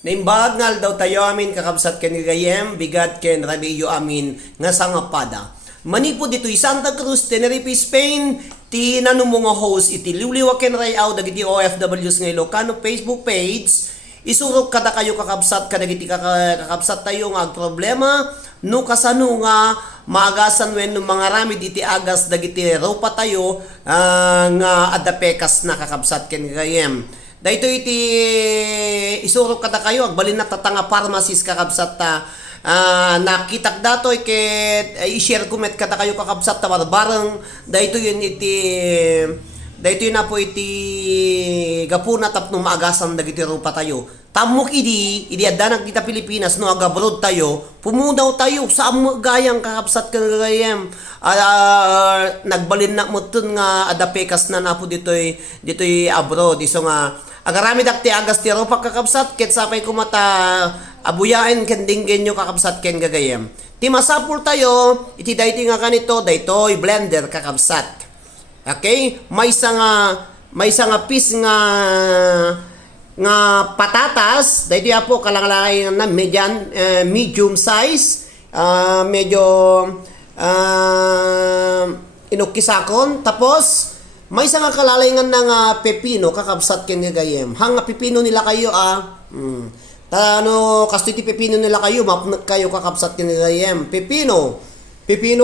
Naimbag ngal daw tayo amin kakabsat ken gayem bigat ken rabiyo amin nga sangapada. Manipo dito'y Santa Cruz, Tenerife, Spain. Ti nanumong nga host iti liwliwa ken rayaw dagiti OFWs nga Ilocano Facebook page. Isurok kada kayo kakabsat kadagiti kakabsat tayo nga problema no kasano nga maagasan wen no mga ramid iti agas dagiti ropa tayo nga adapekas na kakabsat ken gayem. Dahito iti isurok kada kayo agbalin na tatanga pharmacist kakabsat ta nakitak datoy ket i-share ko met kada kayo kakabsat ta bareng dahito yun na po iti gapuna tapno maagasan dagiti rupa tayo tamok idi adanag kita Pilipinas no agabroad tayo pumudaw tayo sa gayang kakabsat kagayem nagbalin na mutun nga adapekas na napo ditoy abroad iso nga agarami dakti agas ti rupa kakabsat ket sapay kumata abuyain ken dinggen nyo kakabsat ken gagayem ti masapul tayo iti dayti nga kanito daytoy blender kakabsat. Okay? May isang piece nga patatas daytoy apo kalangalay na medium size medyo inukisakon tapos may isang kalalayngan ng pepino kakabsat ken gagayem hanga pepino nila kayo kasto iti pepino nila kayo mapnak kayo kakabsat ken gagayem pepino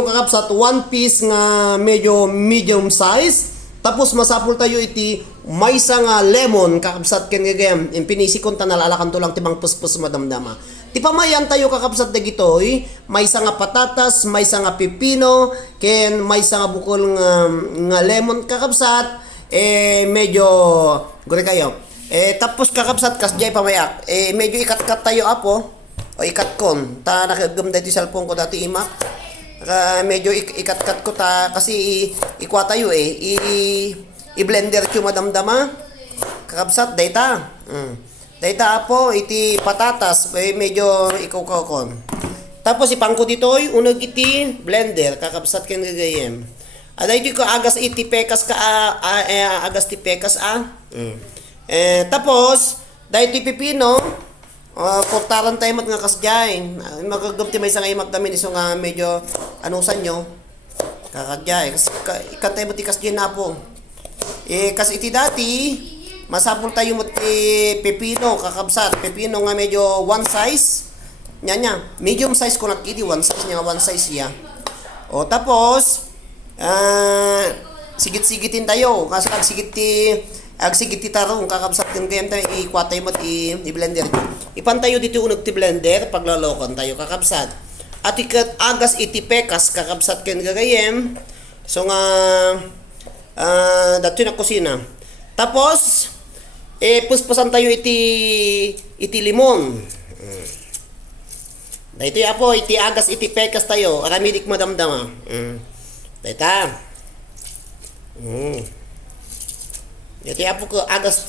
kakabsat one piece nga medyo medium size tapos masapul tayo iti may isang lemon kakabsat ken gagayem impinisikon ta nalalakan to lang tibang puspus madamdama ti pamayan tayo kakabsat dagitoy may isang patatas may isang pepino ken may isang bukol nga lemon kakabsat medyo gure kayo tapos kakabsat kasjay pamayak medyo ikat-kat tayo apo o ikat kon ta nakagam dati cellphone ko dati imak medyo ikat-kat ko ta kasi ikwa tayo i-blender ko madamdama kakabsat data data apo iti patatas medyo ikaw kon tapos ipangko ditoy unag iti blender kakabsat ken gagayem aday ko agas iti pekas ka agas ti pekas tapos dahito pipino kortaran tayo mat nga kasjay magagabti may isang imak damin iso nga medyo anusan nyo kakadjay kasi ikantay mo ti kasjay na po kasi iti dati masapul tayo mo ti pepino kakabsat pepino nga medyo one size nya medium size ko nakiti one size ya o tapos sigit-sigitin tayo kasi agsigit ti tarong kakabsat ken gayem tayo ikwatay mo i-blender ipantayo dito unag ti blender paglalokon tayo kakabsat at ikat agas iti pekas kakabsat ken gagayem so nga datoy na kusina tapos puspasan tayo iti limon dito apo iti agas iti pekas tayo aramidik madamdama dita iti apo ko agas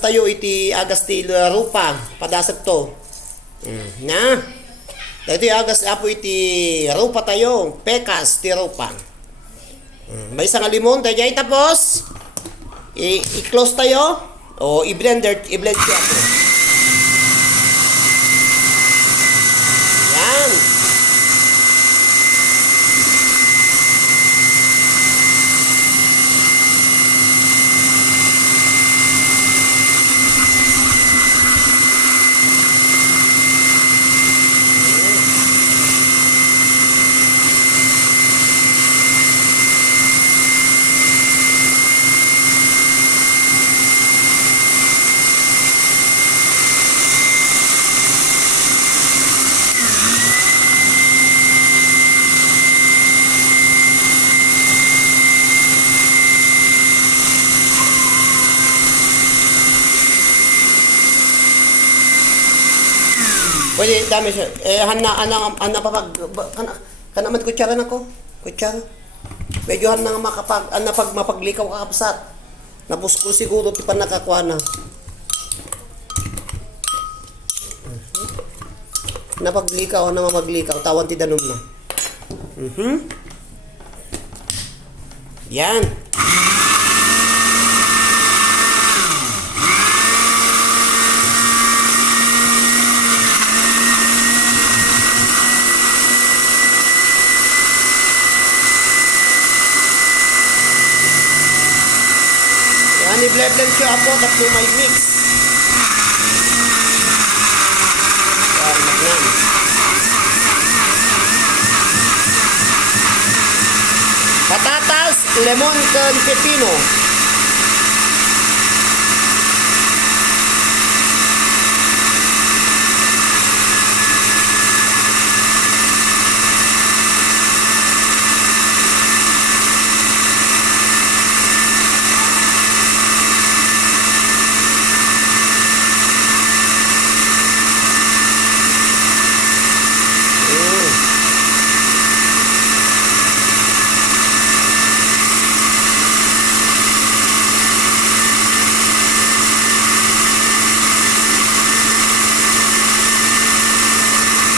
tayo iti agas ti rupa padasag to na dito agas apo iti rupa tayo pekas ti rupa may isang limon tayo tapos i-close tayo o i-blend ko ako yan pwede dami siya. Hana man kutsara na ko. Kutsara. Medyo hana mapaglikaw kakabsat. Napusko siguro ti pan nakakuha na. Napaglikaw na mamaglikaw. Tawan ti danom na. Yan. blend siya ako tapos may mix. Yan, magnan. Patatas, lemon, kan pepino.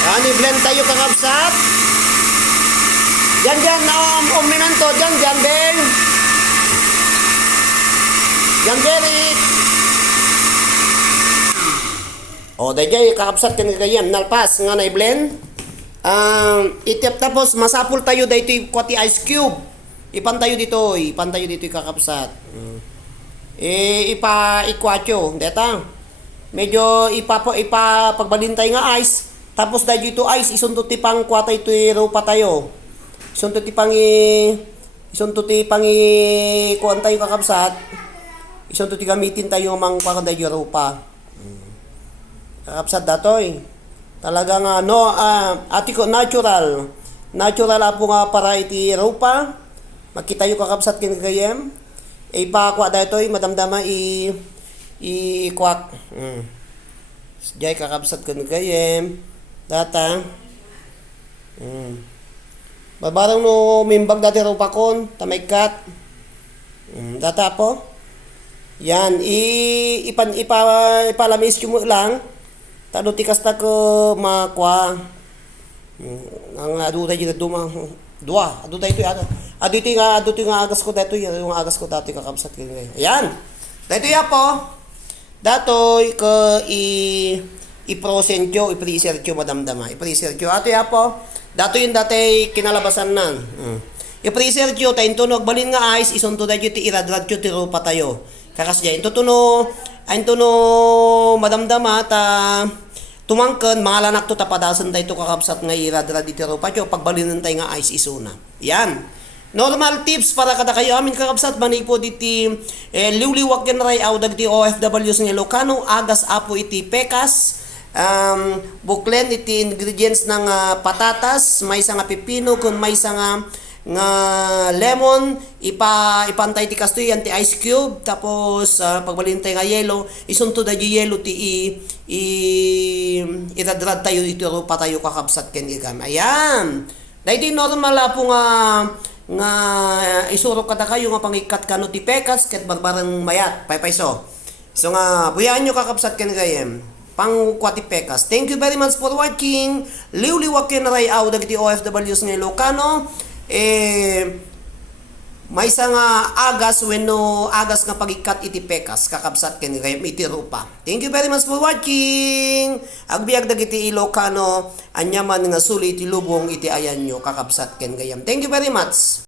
Yan, i-blend tayo kakabsat. Yan, minanto, yan, Beng. Yan, Derek. O, dahil kakabsat kanigayam, nalpas nga na i-blend. Itip tapos, masapul tayo dahil ito kwati ice cube. Ipan tayo dito kakabsat. Ikwatyo, deta. Medyo pagbalintay nga ice. Tapos dahil dito ice, isuntot tipang kwata ito rupa tayo. Isuntot tipang kuhan tayo kakabsat. Isuntot gamitin tayo mang kwata dahil rupa. Kakabsat datoy. Talagang ati ko natural. Natural apo nga para iti rupa. Makita yung kakabsat kinagayem. Ipakwa datoy, madamdama i-kwak. Jay kakabsat kinagayem. Data. Babarang no mimbag dati rupa kon, tamaykat. Data po. Yan, ipalamis mo lang. Tado tikas ta ko makwa. Ang aduta dito dua. Aduta ito aga. Aduto nga agas ko dito, yung agas ko dati kakabsat kinagayem. Ayan. Dito ya po. Datoy ko i-present i-preserve madamdama. I-preserve ato ya po. Dato yung dati kinalabasan na. I-preserve tayo tunog balin nga ice isunto da ti iradrad ti rupa tayo. Kakasya ito tuno madamdama ta tumangken mga lanak to tapadasan tayo kakabsat nga iradrad ti rupa tayo pagbalinan tayo nga ice isuna. Yan. Normal tips para kada kayo amin kakabsat manipo diti liwliwak yan ray aw dagiti OFWs nga Ilocano agas apo iti pekas. Buklen iti ingredients ng patatas, may isa nga pipino kun may isa nga lemon, ipantay ti kastoy yan ti ice cube tapos pagbalintay nga yelo, isunto da di yelo ti iradrad tayo iti rupa tayo kakabsat ken gigam. Ayan. Dahil normal po nga isurok kada kayo nga pangikat kano ti pekas ket barbarang mayat paypayso. So nga buyaan nyo kakabsat ken gayem. Pang kwati pekas. Thank you very much for watching. Liwliwak ken ray aw dagiti OFWs nga Ilocano. May isa nga agas wenno agas nga pagikat iti pekas kakabsat ken gayem iti rupa. Thank you very much for watching. Agbiag dagiti Ilocano anyaman nga suli iti lubong iti ayan nyo kakabsat ken gayem. Thank you very much.